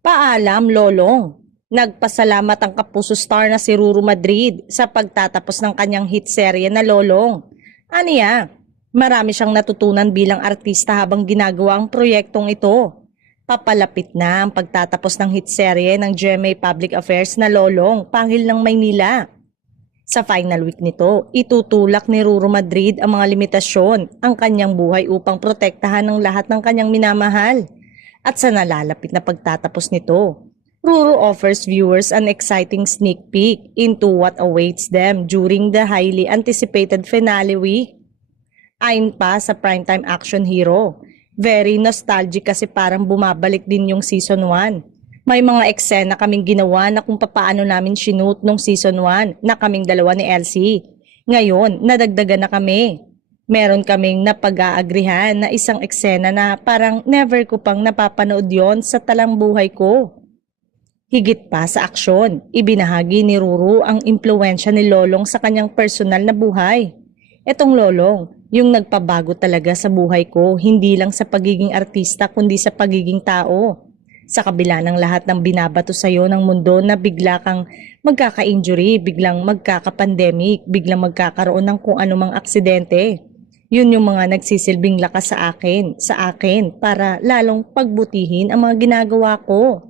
Paalam, Lolong. Nagpasalamat ang kapuso star na si Ruru Madrid sa pagtatapos ng kanyang hit serye na Lolong. Aniya, marami siyang natutunan bilang artista habang ginagawa ang proyektong ito. Papalapit na ang pagtatapos ng hit serye ng GMA Public Affairs na Lolong, Pangil ng Maynila. Sa final week nito, itutulak ni Ruru Madrid ang mga limitasyon ang kanyang buhay upang protektahan ng lahat ng kanyang minamahal. At sa nalalapit na pagtatapos nito, Ruru offers viewers an exciting sneak peek into what awaits them during the highly anticipated finale week. Ayon pa sa primetime action hero, very nostalgic kasi parang bumabalik din yung season 1. May mga eksena kaming ginawa na kung papaano namin shoot nung season 1 na kaming dalawa ni Elsie. Ngayon, nadagdagan na kami. Meron kaming napag-aagrihan na isang eksena na parang never ko pang napapanood yon sa talang buhay ko. Higit pa sa aksyon, ibinahagi ni Ruru ang impluensya ni Lolong sa kanyang personal na buhay. Etong Lolong, yung nagpabago talaga sa buhay ko, hindi lang sa pagiging artista kundi sa pagiging tao. Sa kabila ng lahat ng binabato sa iyo ng mundo na bigla kang magkaka-injury, biglang magkaka-pandemic, biglang magkakaroon ng kung anumang aksidente. Yun yung mga nagsisilbing lakas sa akin para lalong pagbutihin ang mga ginagawa ko.